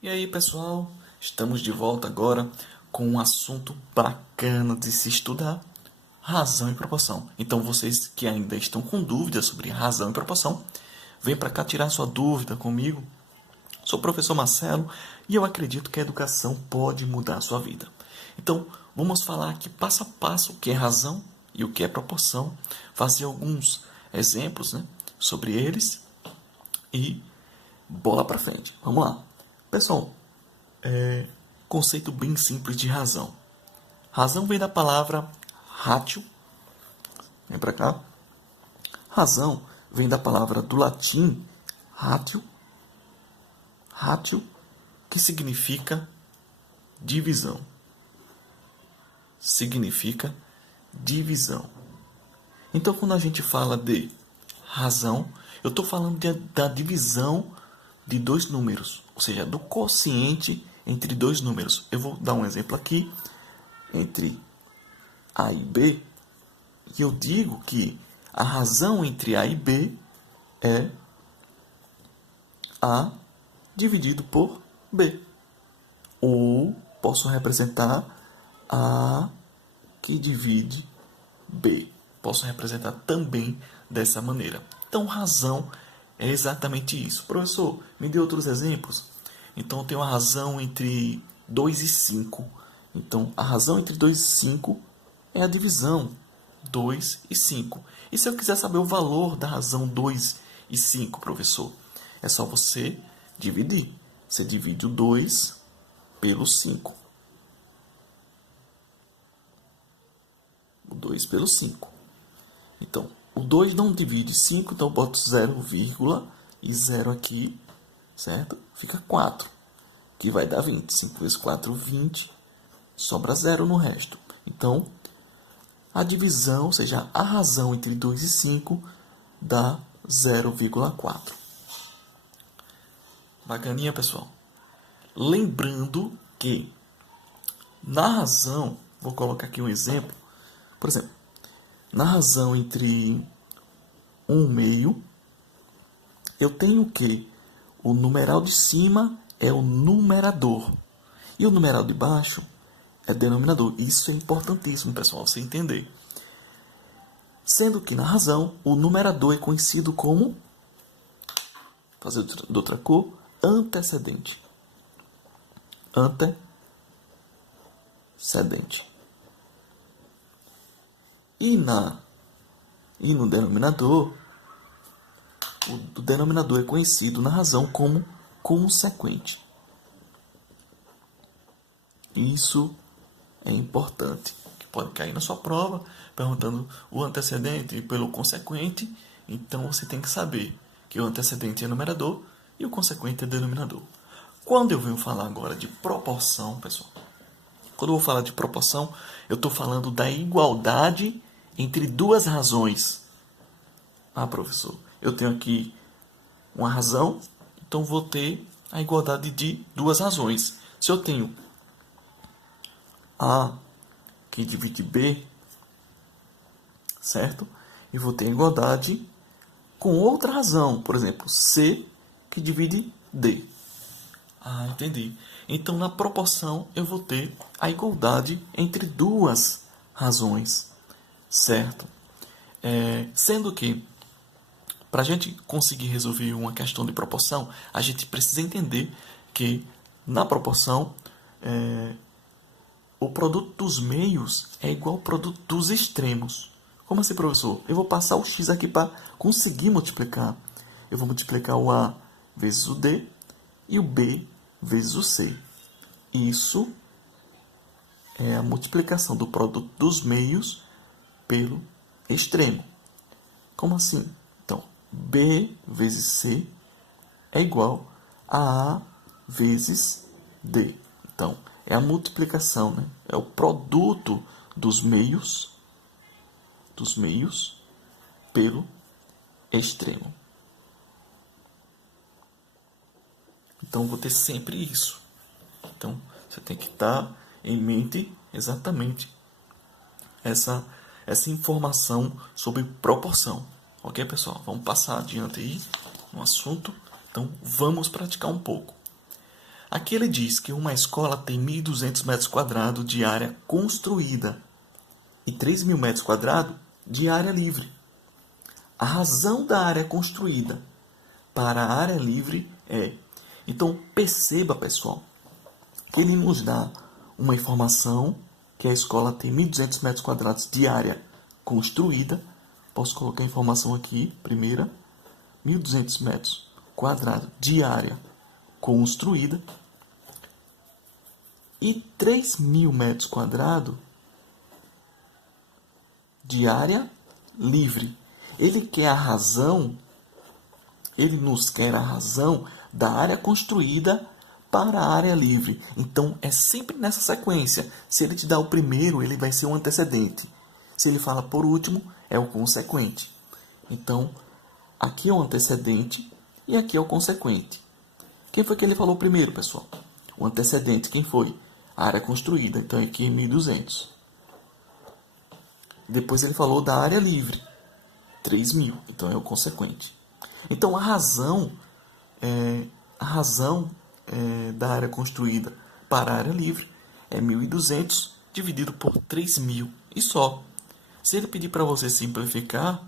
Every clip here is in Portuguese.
E aí, pessoal, estamos de volta agora com um assunto bacana de se estudar: razão e proporção. Então, vocês que ainda estão com dúvidas sobre razão e proporção, vem para cá tirar sua dúvida comigo. Sou o professor Marcelo e eu acredito que a educação pode mudar a sua vida. Então, vamos falar aqui passo a passo o que é razão e o que é proporção, fazer alguns exemplos, sobre eles e bola para frente. Vamos lá. Pessoal, conceito bem simples de razão. Razão vem da palavra ratio. Vem para cá. Razão vem da palavra do latim ratio. Ratio, que significa divisão. Significa divisão. Então, quando a gente fala de razão, eu estou falando da divisão de dois números, ou seja, do quociente entre dois números. Eu vou dar um exemplo aqui, entre A e B, e eu digo que a razão entre A e B é A dividido por B. Ou posso representar A que divide B. Posso representar também dessa maneira. Então, razão é exatamente isso. Professor, me dê outros exemplos. Então, eu tenho a razão entre 2 e 5. Então, a razão entre 2 e 5 é a divisão 2 e 5. E se eu quiser saber o valor da razão 2 e 5, professor? É só você dividir. Você divide o 2 pelo 5. O 2 pelo 5. Então, o 2 não divide 5, então eu boto 0, e 0 aqui, certo? Fica 4, que vai dar 20. 5 vezes 4, 20. Sobra 0 no resto. Então, a divisão, ou seja, a razão entre 2 e 5 dá 0,4. Bacaninha, pessoal? Lembrando que na razão, vou colocar aqui um exemplo. Por exemplo, na razão entre 1/2, eu tenho que o numeral de cima é o numerador e o numeral de baixo é denominador. Isso é importantíssimo, pessoal, você entender. Sendo que na razão, o numerador é conhecido como, fazer de outra cor, antecedente. Antecedente. E no denominador, o denominador é conhecido na razão como consequente. Isso é importante, que pode cair na sua prova, perguntando o antecedente pelo consequente. Então, você tem que saber que o antecedente é numerador e o consequente é denominador. Quando eu venho falar agora de proporção, pessoal, quando eu vou falar de proporção, eu estou falando da igualdade entre duas razões. Ah, professor, eu tenho aqui uma razão, então vou ter a igualdade de duas razões. Se eu tenho A que divide B, certo? E vou ter a igualdade com outra razão, por exemplo, C que divide D. Ah, entendi. Então, na proporção, eu vou ter a igualdade entre duas razões, certo? Sendo que, para a gente conseguir resolver uma questão de proporção, a gente precisa entender que, na proporção, o produto dos meios é igual ao produto dos extremos. Como assim, professor? Eu vou passar o x aqui para conseguir multiplicar. Eu vou multiplicar o A vezes o D e o B vezes o C. Isso é a multiplicação do produto dos meios pelo extremo. Como assim? Então, B vezes C é igual a A vezes D. Então, é a multiplicação, né? É o produto dos meios pelo extremo. Então, vou ter sempre isso. Então, você tem que estar em mente exatamente essa informação sobre proporção. Ok, pessoal? Vamos passar adiante aí no assunto. Então, vamos praticar um pouco. Aqui ele diz que uma escola tem 1.200 metros quadrados de área construída e 3.000 metros quadrados de área livre. A razão da área construída para a área livre é... Então, perceba, pessoal, que ele nos dá uma informação que a escola tem 1.200 metros quadrados de área construída. Posso colocar a informação aqui, primeira. 1.200 metros quadrados de área construída e 3.000 metros quadrados de área livre. Ele quer a razão, ele nos quer a razão da área construída para a área livre. Então, é sempre nessa sequência. Se ele te dá o primeiro, ele vai ser o antecedente. Se ele fala por último, é o consequente. Então, aqui é o antecedente e aqui é o consequente. Quem foi que ele falou primeiro, pessoal? O antecedente, quem foi? A área construída. Então, aqui é 1.200. Depois ele falou da área livre. 3.000. Então, é o consequente. Então, a razão da área construída para a área livre é 1.200 dividido por 3.000 e só. Se ele pedir para você simplificar,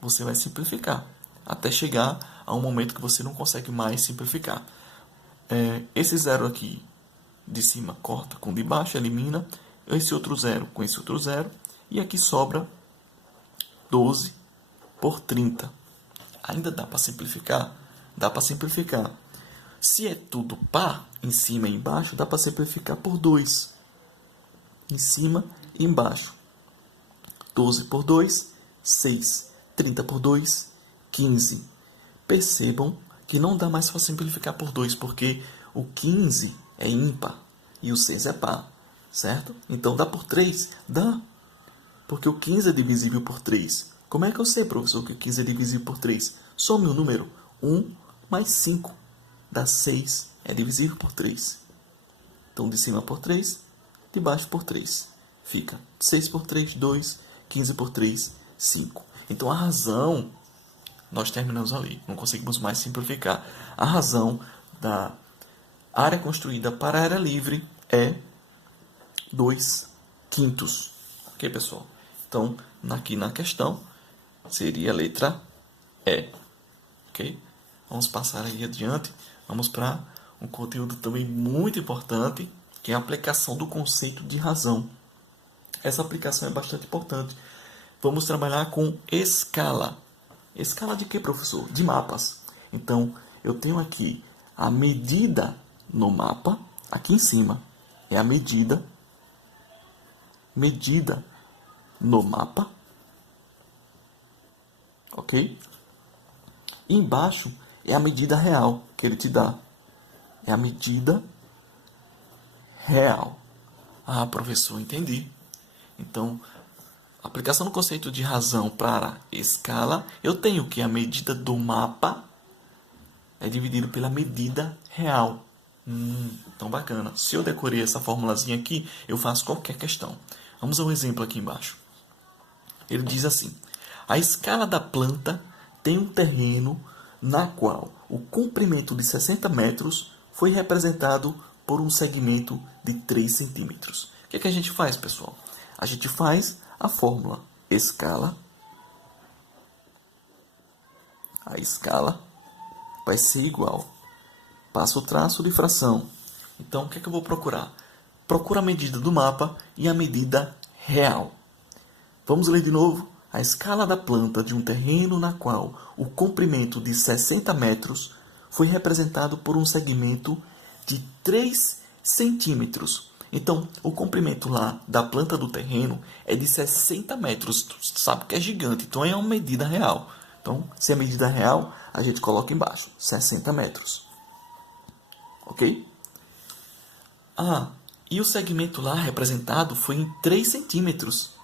você vai simplificar até chegar a um momento que você não consegue mais simplificar. Esse zero aqui de cima corta com o de baixo, elimina esse outro zero com esse outro zero e aqui sobra 12 por 30. Ainda dá para simplificar? Dá para simplificar. Se é tudo par, em cima e embaixo, dá para simplificar por 2. Em cima e embaixo. 12 por 2, 6. 30 por 2, 15. Percebam que não dá mais para simplificar por 2, porque o 15 é ímpar e o 6 é par, certo? Então dá por 3? Dá, porque o 15 é divisível por 3. Como é que eu sei, professor, que o 15 é divisível por 3? Some o número 1 mais 5. Dá 6. É divisível por 3. Então, de cima por 3, de baixo por 3. Fica 6 por 3, 2. 15 por 3, 5. Então, a razão... Nós terminamos ali. Não conseguimos mais simplificar. A razão da área construída para a área livre é 2/5. Ok, pessoal? Então, aqui na questão, seria a letra E. Ok? Vamos passar aí adiante. Vamos para um conteúdo também muito importante, que é a aplicação do conceito de razão. Essa aplicação é bastante importante. Vamos trabalhar com escala. Escala de quê, professor? De mapas. Então, eu tenho aqui a medida no mapa. Aqui em cima é a medida no mapa. Ok? E embaixo é a medida real que ele te dá. É a medida real. Ah, professor, entendi. Então, aplicação do conceito de razão para escala, eu tenho que a medida do mapa é dividido pela medida real. Então, bacana. Se eu decorei essa formulazinha aqui, eu faço qualquer questão. Vamos ao exemplo aqui embaixo. Ele diz assim: a escala da planta tem um terreno na qual o comprimento de 60 metros foi representado por um segmento de 3 centímetros. O que é que a gente faz, pessoal? A gente faz a fórmula escala. A escala vai ser igual. Passa o traço de fração. Então, o que é que eu vou procurar? Procura a medida do mapa e a medida real. Vamos ler de novo. A escala da planta de um terreno na qual o comprimento de 60 metros foi representado por um segmento de 3 centímetros. Então, o comprimento lá da planta do terreno é de 60 metros. Tu sabe que é gigante, então é uma medida real. Então, se é medida real, a gente coloca embaixo, 60 metros. Ok? E o segmento lá representado foi em 3 centímetros.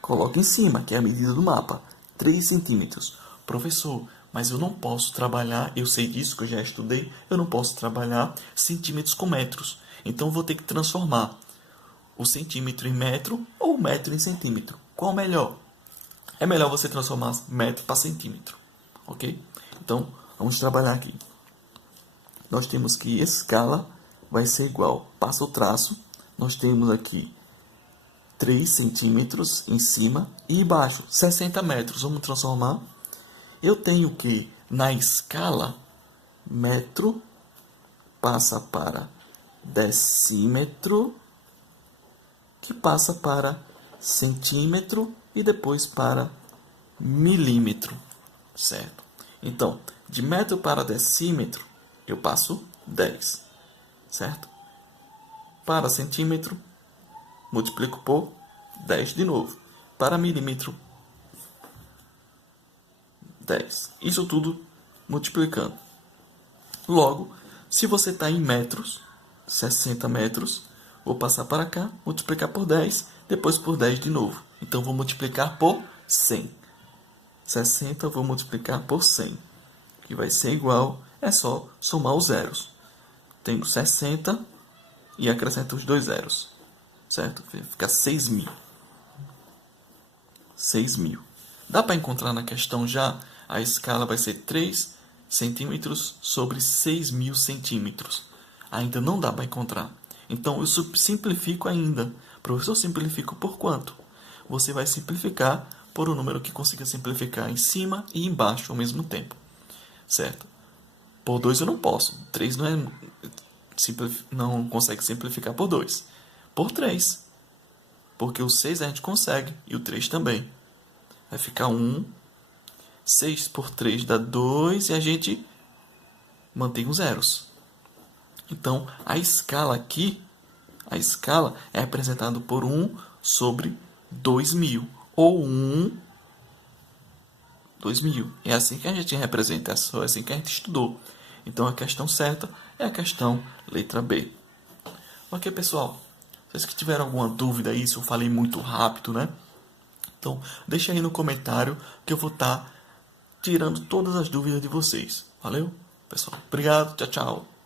Coloca em cima, que é a medida do mapa, 3 centímetros. Professor, mas eu não posso trabalhar, eu sei disso que eu já estudei, eu não posso trabalhar centímetros com metros. Então, eu vou ter que transformar o centímetro em metro ou o metro em centímetro. Qual melhor? É melhor você transformar metro para centímetro. Ok? Então, vamos trabalhar aqui. nós temos que escala vai ser igual, passa o traço, nós temos aqui 3 centímetros em cima e embaixo 60 metros. Vamos transformar. Eu tenho que, na escala, metro passa para decímetro, que passa para centímetro e depois para milímetro, certo? Então, de metro para decímetro, eu passo 10, certo? Para centímetro, multiplico por 10 de novo. Para milímetro, 10. Isso tudo multiplicando. Logo, se você está em metros, 60 metros, vou passar para cá, multiplicar por 10, depois por 10 de novo. Então, vou multiplicar por 100. 60 vou multiplicar por 100, que vai ser igual, é só somar os zeros. Tenho 60 e acrescento os 2 zeros, certo? Fica 6.000. 6.000. Dá para encontrar na questão já, a escala vai ser 3 centímetros sobre 6.000 centímetros. Ainda não dá para encontrar. Então, eu simplifico ainda. Professor, simplifico por quanto? Você vai simplificar por um número que consiga simplificar em cima e embaixo ao mesmo tempo, certo? Por 2 eu não posso. 3 não consegue simplificar por 2. Por 3. Porque o 6 a gente consegue e o 3 também. Vai ficar 1. 6 por 3 dá 2 e a gente mantém os zeros. Então, a escala aqui, a escala é representada por 1 sobre 2.000. Ou 2.000. É assim que a gente representa, é assim que a gente estudou. Então, a questão certa é a questão letra B. Ok, pessoal? Vocês que tiveram alguma dúvida aí, se eu falei muito rápido, né? Então, deixa aí no comentário que eu vou estar tirando todas as dúvidas de vocês. Valeu, pessoal? Obrigado, tchau, tchau.